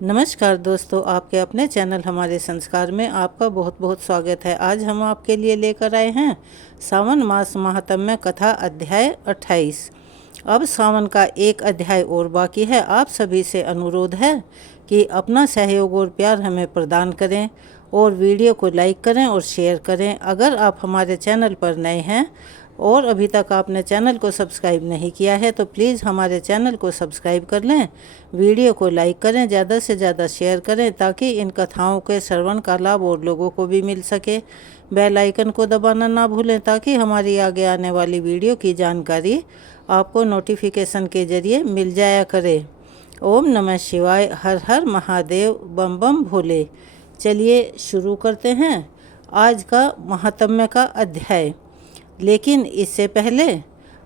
नमस्कार दोस्तों, आपके अपने चैनल हमारे संस्कार में आपका बहुत बहुत स्वागत है। आज हम आपके लिए लेकर आए हैं सावन मास महात्म्य कथा अध्याय 28। अब सावन का एक अध्याय और बाकी है। आप सभी से अनुरोध है कि अपना सहयोग और प्यार हमें प्रदान करें और वीडियो को लाइक करें और शेयर करें। अगर आप हमारे चैनल पर नए हैं और अभी तक आपने चैनल को सब्सक्राइब नहीं किया है तो प्लीज़ हमारे चैनल को सब्सक्राइब कर लें, वीडियो को लाइक करें, ज़्यादा से ज़्यादा शेयर करें ताकि इन कथाओं के श्रवण का लाभ और लोगों को भी मिल सके। बेल आइकन को दबाना ना भूलें ताकि हमारी आगे आने वाली वीडियो की जानकारी आपको नोटिफिकेशन के ज़रिए मिल जाया करे। ओम नमः शिवाय, हर हर महादेव, बम बम भोले। चलिए शुरू करते हैं आज का महात्म्य का अध्याय। लेकिन इससे पहले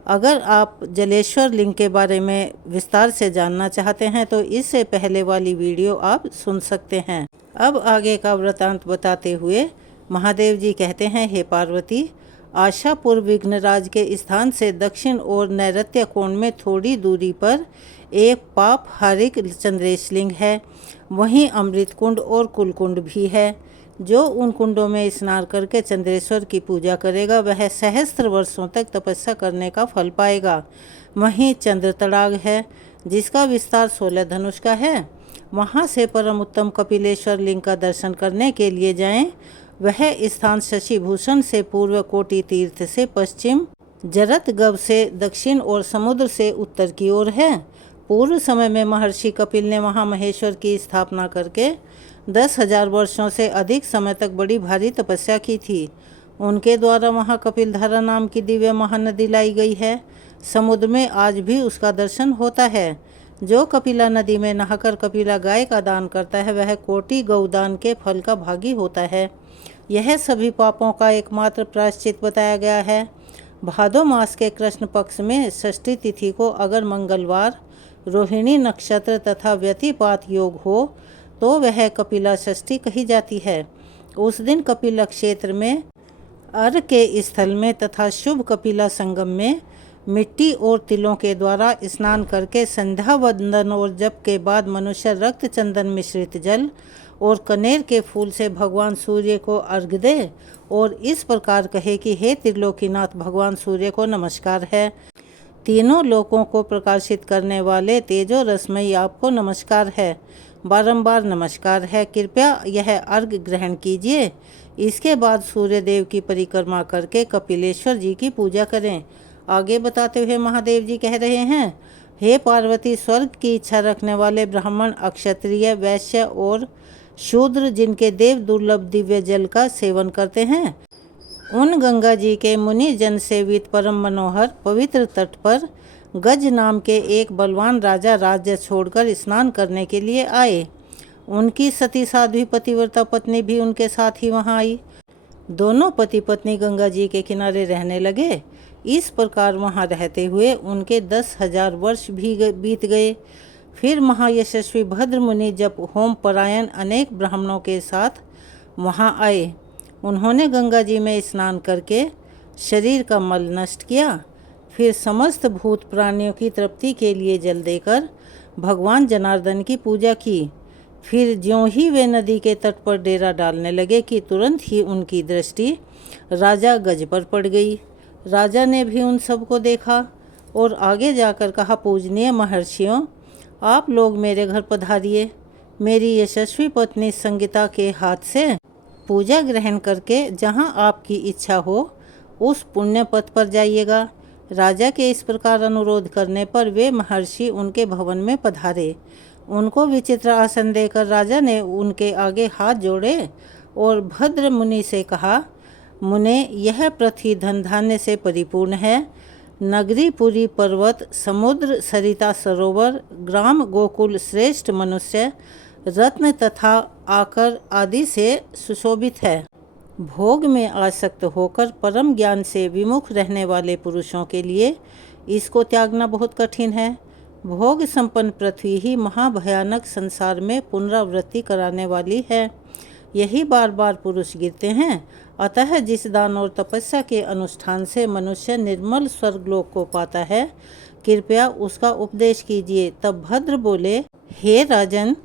अगर आप जलेश्वर लिंग के बारे में विस्तार से जानना चाहते हैं तो इससे पहले वाली वीडियो आप सुन सकते हैं। अब आगे का वृतांत बताते हुए महादेव जी कहते हैं, हे पार्वती, आशापुर विघ्नराज के स्थान से दक्षिण और नैऋत्य कोण में थोड़ी दूरी पर एक पाप हारिक चंद्रेशलिंग है। वहीं अमृत कुंड और कुलकुंड भी है। जो उन कुंडों में स्नान करके चंद्रेश्वर की पूजा करेगा वह सहस्त्र वर्षों तक तपस्या करने का फल पाएगा। वहीं चंद्र तड़ाग है जिसका विस्तार 16 धनुष का है। वहां से परम उत्तम कपिलेश्वर लिंग का दर्शन करने के लिए जाएं। वह स्थान शशिभूषण से पूर्व, कोटि तीर्थ से पश्चिम, जरत गव से दक्षिण और समुद्र से उत्तर की ओर है। पूर्व समय में महर्षि कपिल ने वहां महेश्वर की स्थापना करके 10,000 वर्षों से अधिक समय तक बड़ी भारी तपस्या की थी। उनके द्वारा वहां कपिलधारा नाम की दिव्य महानदी लाई गई है। समुद्र में आज भी उसका दर्शन होता है। जो कपिला नदी में नहाकर कपिला गाय का दान करता है वह कोटि गौदान के फल का भागी होता है। यह सभी पापों का एकमात्र प्रायश्चित बताया गया है। भादो मास के कृष्ण पक्ष में षष्ठी तिथि को अगर मंगलवार, रोहिणी नक्षत्र तथा व्यतिपात योग हो तो वह कपिला षष्ठी कही जाती है। उस दिन कपिला क्षेत्र में अर्घ के स्थल में तथा शुभ कपिला संगम में मिट्टी और तिलों के द्वारा स्नान करके संध्या वंदन और जप के बाद मनुष्य रक्त चंदन मिश्रित जल और कनेर के फूल से भगवान सूर्य को अर्घ दे और इस प्रकार कहे कि हे त्रिलोकीनाथ, भगवान सूर्य को नमस्कार है। तीनों लोकों को प्रकाशित करने वाले तेजो रश्मि आपको नमस्कार है, बारंबार नमस्कार है। कृपया यह अर्घ ग्रहण कीजिए। इसके बाद सूर्य देव की परिक्रमा करके कपिलेश्वर जी की पूजा करें। आगे बताते हुए महादेव जी कह रहे हैं, हे पार्वती, स्वर्ग की इच्छा रखने वाले ब्राह्मण, अक्षत्रिय, वैश्य और शूद्र जिनके देव दुर्लभ दिव्य जल का सेवन करते हैं, उन गंगा जी के मुनि जन सेवित परम मनोहर पवित्र तट पर गज नाम के एक बलवान राजा राज्य छोड़कर स्नान करने के लिए आए। उनकी सती साध्वी पतिव्रता पत्नी भी उनके साथ ही वहां आई। दोनों पति पत्नी गंगा जी के किनारे रहने लगे। इस प्रकार वहां रहते हुए उनके 10,000 वर्ष भी बीत गए। फिर महायशस्वी भद्र मुनि जब होम परायण अनेक ब्राह्मणों के साथ वहां आए। उन्होंने गंगा जी में स्नान करके शरीर का मल नष्ट किया। फिर समस्त भूत प्राणियों की तृप्ति के लिए जल देकर भगवान जनार्दन की पूजा की। फिर ज्यों ही वे नदी के तट पर डेरा डालने लगे कि तुरंत ही उनकी दृष्टि राजा गज पर पड़ गई। राजा ने भी उन सबको देखा और आगे जाकर कहा, पूजनीय महर्षियों, आप लोग मेरे घर पधारिए। मेरी यशस्वी पत्नी संगीता के हाथ से पूजा ग्रहण करके जहां आपकी इच्छा हो उस पुण्य पथ पर जाइएगा। राजा के इस प्रकार अनुरोध करने पर वे महर्षि उनके भवन में पधारे। उनको विचित्र आसन देकर राजा ने उनके आगे हाथ जोड़े और भद्र मुनि से कहा, मुने, यह पृथ्वी धन धान्य से परिपूर्ण है। नगरी, पुरी, पर्वत, समुद्र, सरिता, सरोवर, ग्राम, गोकुल, श्रेष्ठ मनुष्य, रत्न तथा आकर आदि से सुशोभित है। भोग में आसक्त होकर परम ज्ञान से विमुख रहने वाले पुरुषों के लिए इसको त्यागना बहुत कठिन है। भोग संपन्न पृथ्वी ही महाभयानक संसार में पुनरावृत्ति कराने वाली है। यही बार बार पुरुष गिरते हैं। अतः जिस दान और तपस्या के अनुष्ठान से मनुष्य निर्मल स्वर्गलोक को पाता है, कृपया उसका उपदेश कीजिए। तब भद्र बोले, हे राजन,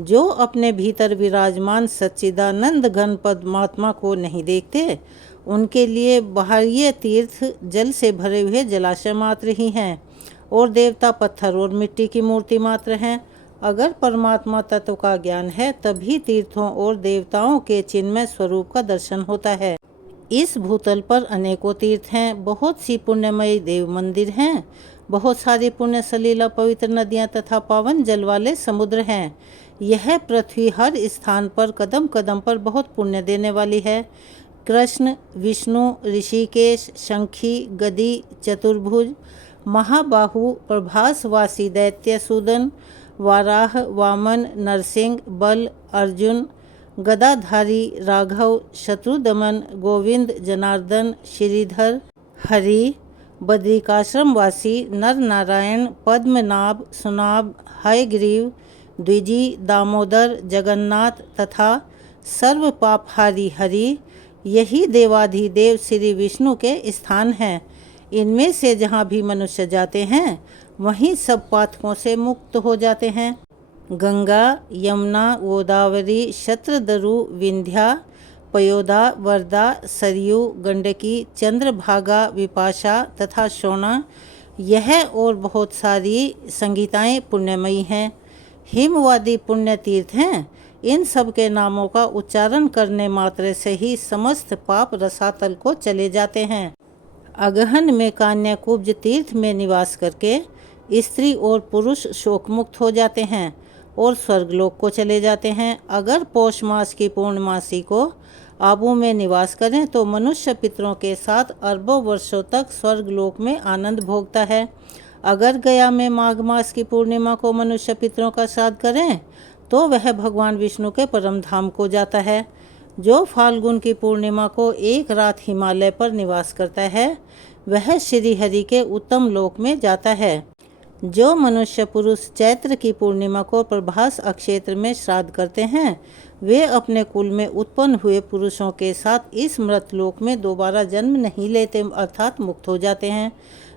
जो अपने भीतर विराजमान सच्चिदानंद घन परमात्मा को नहीं देखते, उनके लिए बाह्य तीर्थ जल से भरे हुए जलाशय मात्र ही हैं और देवता पत्थर और मिट्टी की मूर्ति मात्र हैं। अगर परमात्मा तत्व का ज्ञान है तभी तीर्थों और देवताओं के चिन्मय स्वरूप का दर्शन होता है। इस भूतल पर अनेकों तीर्थ हैं, बहुत सी पुण्यमयी देव मंदिर हैं, बहुत सारी पुण्य सलीला पवित्र नदियां तथा पावन जल वाले समुद्र हैं। यह पृथ्वी हर स्थान पर कदम कदम पर बहुत पुण्य देने वाली है। कृष्ण, विष्णु, ऋषिकेश, शंखी, गदी, चतुर्भुज, महाबाहु, प्रभासवासी दैत्यसूदन, वाराह, वामन, नरसिंह, बल, अर्जुन, गदाधारी, राघव, शत्रुदमन, गोविंद, जनार्दन, श्रीधर, हरि, बद्रिकाश्रमवासी, नर नारायण, पद्मनाभ, सुनाभ, हयग्रीव, द्विजी, दामोदर, जगन्नाथ तथा सर्व पापहारी हरि, यही देवाधिदेव श्री विष्णु के स्थान हैं। इनमें से जहाँ भी मनुष्य जाते हैं वहीं सब पातकों से मुक्त हो जाते हैं। गंगा, यमुना, गोदावरी, शत्रदरु, विंध्या, पयोदा, वर्धा, सरयू, गंडकी, चंद्रभागा, विपाशा तथा शोणा, यह और बहुत सारी संगीताएं पुण्यमयी हैं। हिमवादी पुण्य तीर्थ हैं। इन सब के नामों का उच्चारण करने मात्र से ही समस्त पाप रसातल को चले जाते हैं। अगहन में कान्याकुब्ज तीर्थ में निवास करके स्त्री और पुरुष शोक मुक्त हो जाते हैं और स्वर्गलोक को चले जाते हैं। अगर पौष मास की पूर्णमासी को आबू में निवास करें तो मनुष्य पितरों के साथ अरबों वर्षों तक स्वर्गलोक में आनंद भोगता है। अगर गया में माघ मास की पूर्णिमा को मनुष्य पितरों का श्राद्ध करें तो वह भगवान विष्णु के परम धाम को जाता है। जो फाल्गुन की पूर्णिमा को एक रात हिमालय पर निवास करता है वह श्री हरि के उत्तम लोक में जाता है। जो मनुष्य पुरुष चैत्र की पूर्णिमा को प्रभास अक्षेत्र में श्राद्ध करते हैं वे अपने कुल में उत्पन्न हुए पुरुषों के साथ इस मृतलोक में दोबारा जन्म नहीं लेते अर्थात मुक्त हो जाते हैं।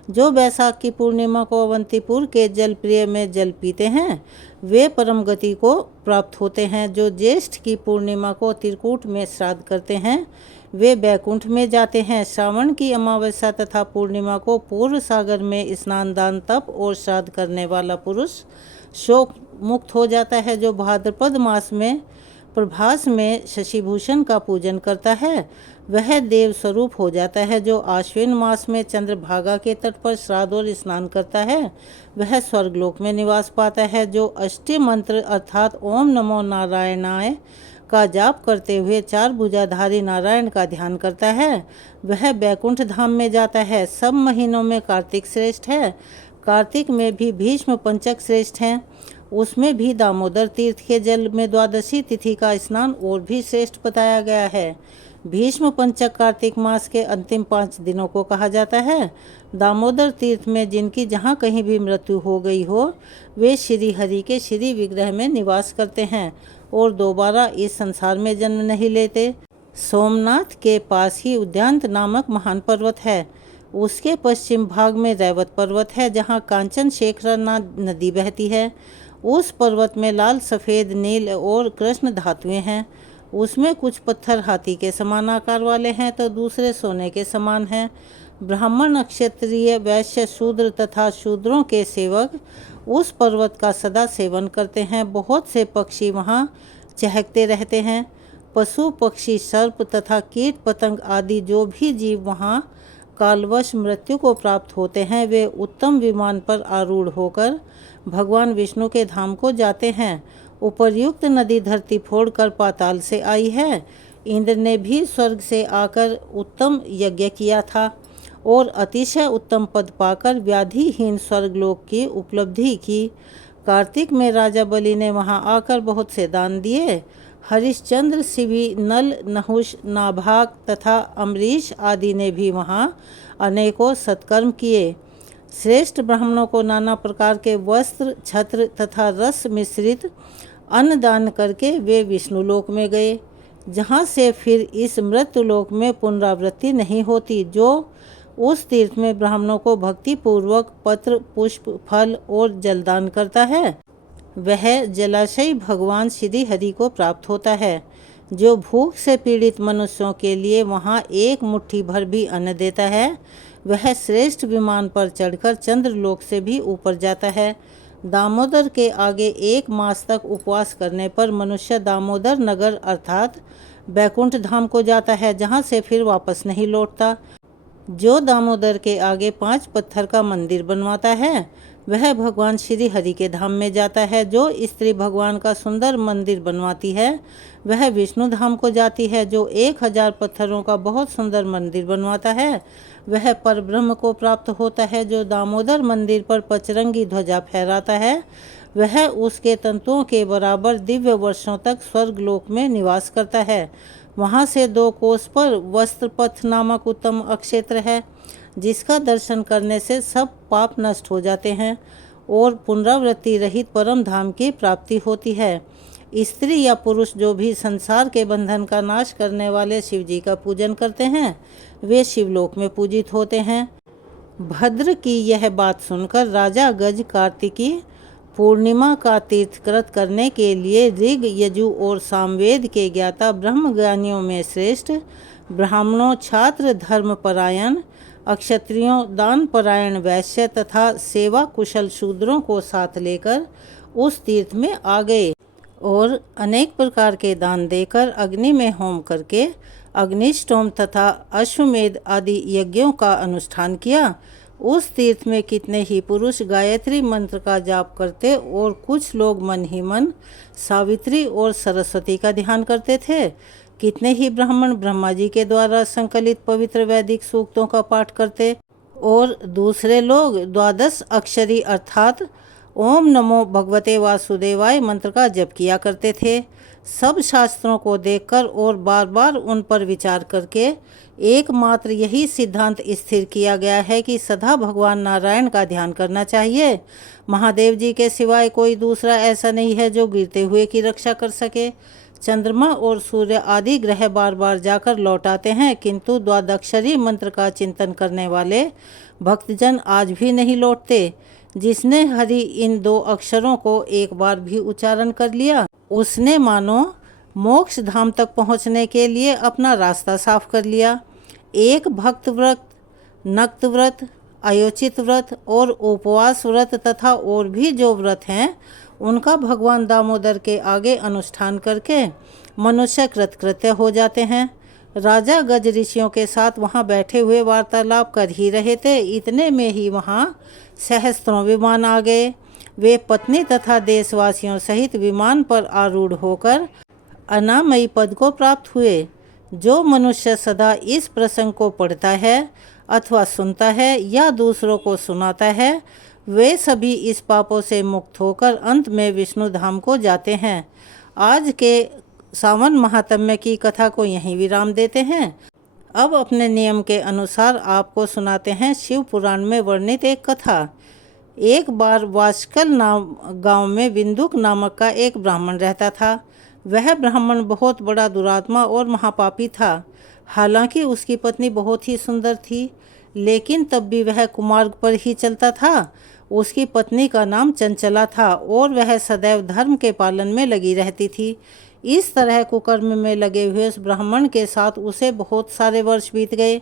जो बैसाख की पूर्णिमा को अवंतीपुर के जलप्रिय में जल पीते हैं वे परम गति को प्राप्त होते हैं। जो ज्येष्ठ की पूर्णिमा को त्रिकूट में श्राद्ध करते हैं वे बैकुंठ में जाते हैं। श्रावण की अमावस्या तथा पूर्णिमा को पूर्व सागर में स्नान, दान, तप और श्राद्ध करने वाला पुरुष शोक मुक्त हो जाता है। जो भाद्रपद मास में प्रभास में शशिभूषण का पूजन करता है वह देव स्वरूप हो जाता है। जो आश्विन मास में चंद्रभागा के तट पर श्राद्ध और स्नान करता है वह स्वर्गलोक में निवास पाता है। जो अष्टि मंत्र अर्थात ओम नमो नारायणाय का जाप करते हुए चार भुजाधारी नारायण का ध्यान करता है वह बैकुंठ धाम में जाता है। सब महीनों में कार्तिक श्रेष्ठ है। कार्तिक में भी भीष्म पंचक श्रेष्ठ हैं। उसमें भी दामोदर तीर्थ के जल में द्वादशी तिथि का स्नान और भी श्रेष्ठ बताया गया है। भीष्म पंचक कार्तिक मास के अंतिम 5 दिनों को कहा जाता है। दामोदर तीर्थ में जिनकी जहाँ कहीं भी मृत्यु हो गई हो वे श्री हरि के श्री विग्रह में निवास करते हैं और दोबारा इस संसार में जन्म नहीं लेते। सोमनाथ के पास ही उद्यांत नामक महान पर्वत है। उसके पश्चिम भाग में रैवत पर्वत है जहाँ कांचन शेखरा नदी बहती है। उस पर्वत में लाल, सफ़ेद, नील और कृष्ण धातुएं हैं। उसमें कुछ पत्थर हाथी के समान आकार वाले हैं तो दूसरे सोने के समान हैं। ब्राह्मण, क्षत्रिय, वैश्य, शूद्र तथा शूद्रों के सेवक उस पर्वत का सदा सेवन करते हैं। बहुत से पक्षी वहाँ चहकते रहते हैं। पशु, पक्षी, सर्प तथा कीट पतंग आदि जो भी जीव वहाँ कालवश मृत्यु को प्राप्त होते हैं वे उत्तम विमान पर आरूढ़ होकर भगवान विष्णु के धाम को जाते हैं। उपर्युक्त नदी धरती फोड़कर पाताल से आई है। इंद्र ने भी स्वर्ग से आकर उत्तम यज्ञ किया था और अतिशय उत्तम पद पाकर व्याधिहीन स्वर्गलोक की उपलब्धि की। कार्तिक में राजा बलि ने वहां आकर बहुत से दान दिए। हरिश्चंद्र, शिवी, नल, नहुष, नाभाग तथा अम्बरीश आदि ने भी वहां अनेकों सत्कर्म किए। श्रेष्ठ ब्राह्मणों को नाना प्रकार के वस्त्र, छत्र तथा रस मिश्रित अन्न दान करके वे विष्णुलोक में गए, जहाँ से फिर इस मृत्युलोक में पुनरावृत्ति नहीं होती। जो उस तीर्थ में ब्राह्मणों को भक्ति पूर्वक पत्र, पुष्प, फल और जलदान करता है वह जलाशय भगवान श्री हरि को प्राप्त होता है, जो भूख से पीड़ित मनुष्यों के लिए वहाँ एक मुट्ठी भर भी अन्न देता है। वह श्रेष्ठ विमान पर चढ़कर चंद्रलोक से भी ऊपर जाता है। दामोदर के आगे 1 मास तक उपवास करने पर मनुष्य दामोदर नगर अर्थात बैकुंठ धाम को जाता है, जहाँ से फिर वापस नहीं लौटता। जो दामोदर के आगे 5 पत्थर का मंदिर बनवाता है, वह भगवान श्री हरि के धाम में जाता है। जो स्त्री भगवान का सुंदर मंदिर बनवाती है, वह विष्णु धाम को जाती है। जो 1000 पत्थरों का बहुत सुंदर मंदिर बनवाता है, वह परब्रह्म को प्राप्त होता है। जो दामोदर मंदिर पर पचरंगी ध्वजा फहराता है, वह उसके तंतुओं के बराबर दिव्य वर्षों तक स्वर्गलोक में निवास करता है। वहाँ से 2 कोस पर वस्त्रपथ नामक उत्तम अक्षेत्र है, जिसका दर्शन करने से सब पाप नष्ट हो जाते हैं और पुनरावृत्ति रहित परम धाम की प्राप्ति होती है। स्त्री या पुरुष जो भी संसार के बंधन का नाश करने वाले शिव जी का पूजन करते हैं, वे शिवलोक में पूजित होते हैं। भद्र की यह बात सुनकर राजा गज कार्तिकी पूर्णिमा का तीर्थकृत करने के लिए ऋग, यजु और सामवेद के ज्ञाता ब्रह्मज्ञानियों में श्रेष्ठ ब्राह्मणों, छात्र, धर्मपरायण अक्षत्रियों, दानपरायण वैश्य तथा सेवा कुशल शूद्रों को साथ लेकर उस तीर्थ में आ गए और अनेक प्रकार के दान देकर अग्नि में होम करके अग्निष्टोम तथा अश्वमेध आदि यज्ञों का अनुष्ठान किया। उस तीर्थ में कितने ही पुरुष गायत्री मंत्र का जाप करते और कुछ लोग मन ही मन सावित्री और सरस्वती का ध्यान करते थे। कितने ही ब्राह्मण ब्रह्मा जी के द्वारा संकलित पवित्र वैदिक सूक्तों का पाठ करते और दूसरे लोग 12 अक्षरी अर्थात ओम नमो भगवते वासुदेवाय मंत्र का जप किया करते थे। सब शास्त्रों को देखकर और बार बार उन पर विचार करके एकमात्र यही सिद्धांत स्थिर किया गया है कि सदा भगवान नारायण का ध्यान करना चाहिए। महादेव जी के सिवाय कोई दूसरा ऐसा नहीं है जो गिरते हुए की रक्षा कर सके। चंद्रमा और सूर्य आदि ग्रह बार बार जाकर लौट आते हैं, किंतु द्वादक्षरी मंत्र का चिंतन करने वाले भक्तजन आज भी नहीं लौटते। जिसने हरि इन 2 अक्षरों को एक बार भी उच्चारण कर लिया, उसने मानो मोक्ष धाम तक पहुंचने के लिए अपना रास्ता साफ कर लिया। एक भक्त व्रत, नक्त व्रत, अयोचित व्रत और उपवास व्रत तथा और भी जो व्रत हैं, उनका भगवान दामोदर के आगे अनुष्ठान करके मनुष्य कृतकृत्य हो जाते हैं। राजा गज ऋषियों के साथ वहाँ बैठे हुए वार्तालाप कर ही रहे थे, इतने में ही वहाँ सहस्त्रों विमान आ गए। वे पत्नी तथा देशवासियों सहित विमान पर आरूढ़ होकर अनामयी पद को प्राप्त हुए। जो मनुष्य सदा इस प्रसंग को पढ़ता है अथवा सुनता है या दूसरों को सुनाता है, वे सभी इस पापों से मुक्त होकर अंत में विष्णु धाम को जाते हैं। आज के सावन महात्म्य की कथा को यहीं विराम देते हैं। अब अपने नियम के अनुसार आपको सुनाते हैं शिव पुराण में वर्णित एक कथा। एक बार वाशकल नाम गांव में बिंदुक नामक का एक ब्राह्मण रहता था। वह ब्राह्मण बहुत बड़ा दुरात्मा और महापापी था। हालांकि उसकी पत्नी बहुत ही सुंदर थी, लेकिन तब भी वह कुमार्ग पर ही चलता था। उसकी पत्नी का नाम चंचला था और वह सदैव धर्म के पालन में लगी रहती थी। इस तरह कुकर्म में लगे हुए उस ब्राह्मण के साथ उसे बहुत सारे वर्ष बीत गए।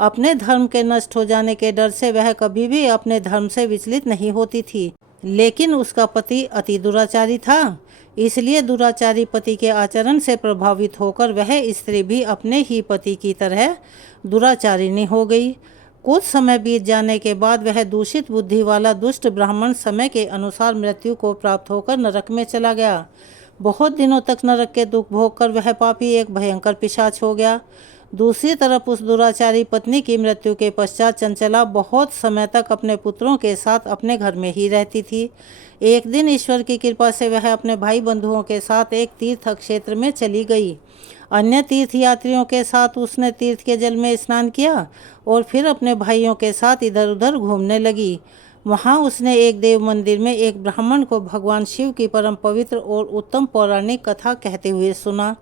अपने धर्म के नष्ट हो जाने के डर से वह कभी भी अपने धर्म से विचलित नहीं होती थी। लेकिन उसका पति अति दुराचारी था, इसलिए दुराचारी पति के आचरण से प्रभावित होकर वह स्त्री भी अपने ही पति की तरह दुराचारिणी हो गई। कुछ समय बीत जाने के बाद वह दूषित बुद्धि वाला दुष्ट ब्राह्मण समय के अनुसार मृत्यु को प्राप्त होकर नरक में चला गया। बहुत दिनों तक नरक के दुख भोग कर वह पापी एक भयंकर पिशाच हो गया। दूसरी तरफ उस दुराचारी पत्नी की मृत्यु के पश्चात चंचला बहुत समय तक अपने पुत्रों के साथ अपने घर में ही रहती थी। एक दिन ईश्वर की कृपा से वह अपने भाई बंधुओं के साथ एक तीर्थ क्षेत्र में चली गई। अन्य तीर्थ यात्रियों के साथ उसने तीर्थ के जल में स्नान किया और फिर अपने भाइयों के साथ इधर उधर घूमने लगी। वहाँ उसने एक देव मंदिर में एक ब्राह्मण को भगवान शिव की परम पवित्र और उत्तम पौराणिक कथा कहते हुए सुना।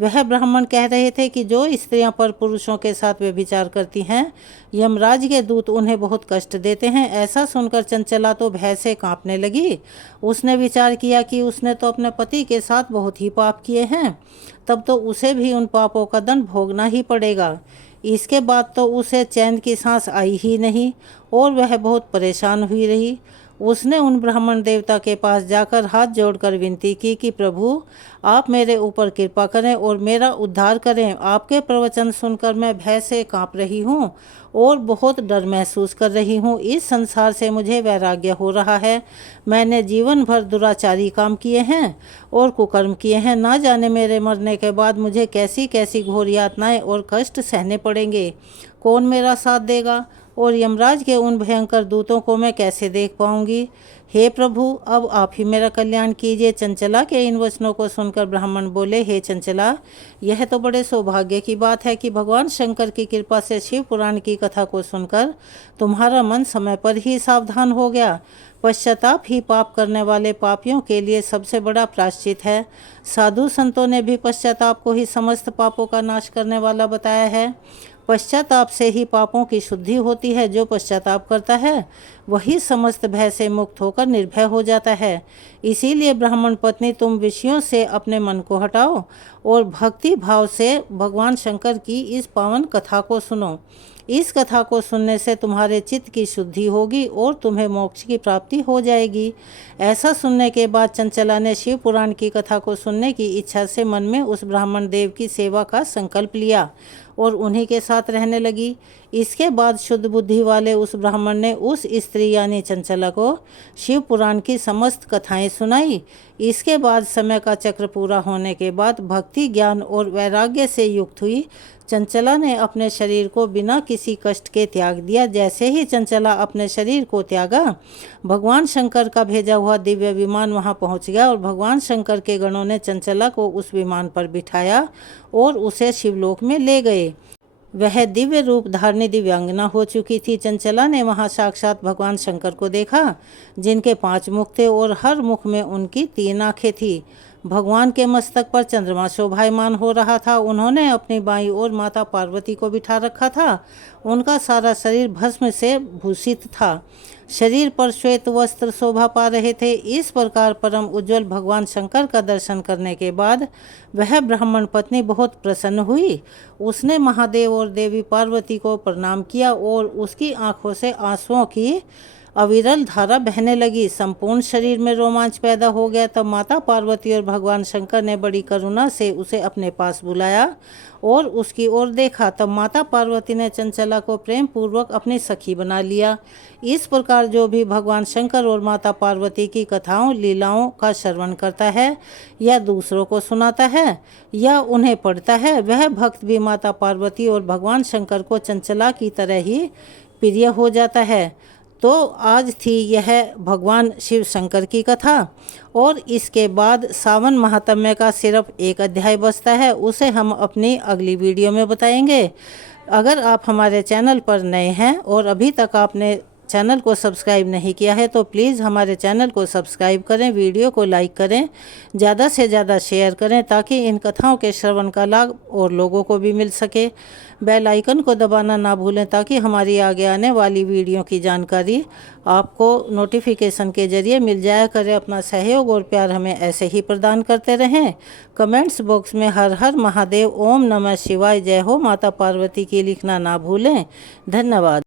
वह ब्राह्मण कह रहे थे कि जो स्त्रियां पर पुरुषों के साथ व्यभिचार करती हैं, यमराज के दूत उन्हें बहुत कष्ट देते हैं। ऐसा सुनकर चंचला तो भय से कांपने लगी। उसने विचार किया कि उसने तो अपने पति के साथ बहुत ही पाप किए हैं, तब तो उसे भी उन पापों का दंड भोगना ही पड़ेगा। इसके बाद तो उसे चैन की सांस आई ही नहीं और वह बहुत परेशान हुई रही। उसने उन ब्राह्मण देवता के पास जाकर हाथ जोड़कर विनती की कि प्रभु, आप मेरे ऊपर कृपा करें और मेरा उद्धार करें। आपके प्रवचन सुनकर मैं भय से कांप रही हूँ और बहुत डर महसूस कर रही हूँ। इस संसार से मुझे वैराग्य हो रहा है। मैंने जीवन भर दुराचारी काम किए हैं और कुकर्म किए हैं। ना जाने मेरे मरने के बाद मुझे कैसी कैसी घोर यातनाएं और कष्ट सहने पड़ेंगे। कौन मेरा साथ देगा और यमराज के उन भयंकर दूतों को मैं कैसे देख पाऊंगी। हे प्रभु, अब आप ही मेरा कल्याण कीजिए। चंचला के इन वचनों को सुनकर ब्राह्मण बोले, हे चंचला, यह तो बड़े सौभाग्य की बात है कि भगवान शंकर की कृपा से शिव पुराण की कथा को सुनकर तुम्हारा मन समय पर ही सावधान हो गया। पश्चाताप ही पाप करने वाले पापियों के लिए सबसे बड़ा प्रायश्चित है। साधु संतों ने भी पश्चाताप को ही समस्त पापों का नाश करने वाला बताया है। पश्चाताप से ही पापों की शुद्धि होती है। जो पश्चाताप करता है वही समस्त भय से मुक्त होकर निर्भय हो जाता है। इसीलिए ब्राह्मण पत्नी, तुम विषयों से अपने मन को हटाओ और भक्ति भाव से भगवान शंकर की इस पावन कथा को सुनो। इस कथा को सुनने से तुम्हारे चित्त की शुद्धि होगी और तुम्हें मोक्ष की प्राप्ति हो जाएगी। ऐसा सुनने के बाद चंचला ने शिव पुराण की कथा को सुनने की इच्छा से मन में उस ब्राह्मण देव की सेवा का संकल्प लिया और उन्हीं के साथ रहने लगी। इसके बाद शुद्ध बुद्धि वाले उस ब्राह्मण ने उस स्त्री यानी चंचला को शिव पुराण की समस्त कथाएं सुनाई। इसके बाद समय का चक्र पूरा होने के बाद भक्ति, ज्ञान और वैराग्य से युक्त हुई चंचला ने अपने शरीर को बिना किसी कष्ट के त्याग दिया। जैसे ही चंचला अपने शरीर को त्यागा, भगवान शंकर का भेजा हुआ दिव्य विमान वहां पहुंच गया और भगवान शंकर के गणों ने चंचला को उस विमान पर बिठाया और उसे शिवलोक में ले गए। वह दिव्य रूप धारणी दिव्यांगना हो चुकी थी। चंचला ने वहां साक्षात भगवान शंकर को देखा, जिनके 5 मुख थे और हर मुख में उनकी 3 आंखें थी। भगवान के मस्तक पर चंद्रमा शोभायमान हो रहा था। उन्होंने अपनी बाईं ओर माता पार्वती को बिठा रखा था। उनका सारा शरीर भस्म से भूषित था। शरीर पर श्वेत वस्त्र शोभा पा रहे थे। इस प्रकार परम उज्ज्वल भगवान शंकर का दर्शन करने के बाद वह ब्राह्मण पत्नी बहुत प्रसन्न हुई। उसने महादेव और देवी पार्वती को प्रणाम किया और उसकी आंखों से आंसुओं की अविरल धारा बहने लगी। संपूर्ण शरीर में रोमांच पैदा हो गया। तब माता पार्वती और भगवान शंकर ने बड़ी करुणा से उसे अपने पास बुलाया और उसकी ओर देखा। तब माता पार्वती ने चंचला को प्रेम पूर्वक अपनी सखी बना लिया। इस प्रकार जो भी भगवान शंकर और माता पार्वती की कथाओं लीलाओं का श्रवण करता है या दूसरों को सुनाता है या उन्हें पढ़ता है, वह भक्त भी माता पार्वती और भगवान शंकर को चंचला की तरह ही प्रिय हो जाता है। तो आज थी यह भगवान शिव शंकर की कथा और इसके बाद सावन महात्म्य का सिर्फ एक अध्याय बचता है। उसे हम अपनी अगली वीडियो में बताएंगे। अगर आप हमारे चैनल पर नए हैं और अभी तक आपने चैनल को सब्सक्राइब नहीं किया है तो प्लीज़ हमारे चैनल को सब्सक्राइब करें, वीडियो को लाइक करें, ज़्यादा से ज़्यादा शेयर करें ताकि इन कथाओं के श्रवण का लाभ और लोगों को भी मिल सके। बेल आइकन को दबाना ना भूलें ताकि हमारी आगे आने वाली वीडियो की जानकारी आपको नोटिफिकेशन के जरिए मिल जाया करे। अपना सहयोग और प्यार हमें ऐसे ही प्रदान करते रहें। कमेंट्स बॉक्स में हर हर महादेव, ओम नमः शिवाय, जय हो माता पार्वती की लिखना ना भूलें। धन्यवाद।